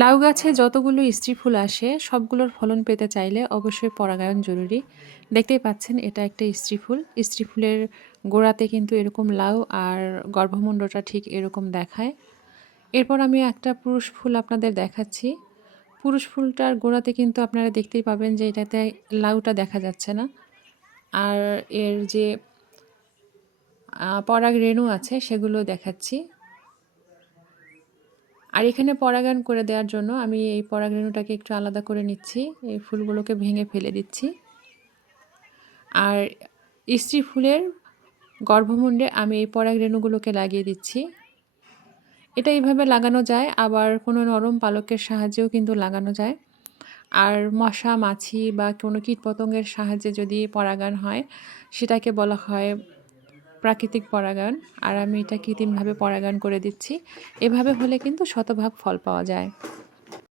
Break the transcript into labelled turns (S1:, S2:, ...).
S1: লাউ গাছে যতগুলো স্ত্রী ফুল আসে, সবগুলোর ফলন পেতে চাইলে অবশ্যই পরাগায়ন জরুরি। দেখতেই পাচ্ছেন, এটা একটা স্ত্রী ফুল। স্ত্রী ফুলের গোড়াতে কিন্তু এরকম লাউ আর গর্ভমুণ্ডটা ঠিক এরকম দেখায়। এরপর আমি একটা পুরুষ ফুল আপনাদের দেখাচ্ছি। পুরুষ ফুলটার গোড়াতে কিন্তু আপনারা দেখতেই পাবেন যে এটাতে লাউটা দেখা যাচ্ছে না। আর এর যে পরাগ রেণু আছে সেগুলো দেখাচ্ছি। আর এখানে পরাগায়ন করে দেওয়ার জন্য আমি এই পরাগরেণুটাকে একটু আলাদা করে নিচ্ছি, এই ফুলগুলোকে ভেঙে ফেলে দিচ্ছি। আর স্ত্রী ফুলের গর্ভমুণ্ডে আমি এই পরাগরেণুগুলোকে লাগিয়ে দিচ্ছি। এটা এইভাবে লাগানো যায়, আবার কোনো নরম পালকের সাহায্যেও কিন্তু লাগানো যায়। আর মশা, মাছি বা কোনো কীটপতঙ্গের সাহায্যে যদি পরাগায়ন হয়, সেটাকে বলা হয় প্রাকৃতিক পরাগায়ন, আর আমি এটা কৃত্রিমভাবে পরাগায়ন করে দিচ্ছি। এভাবে হলে কিন্তু শতভাগ ফল পাওয়া যায়।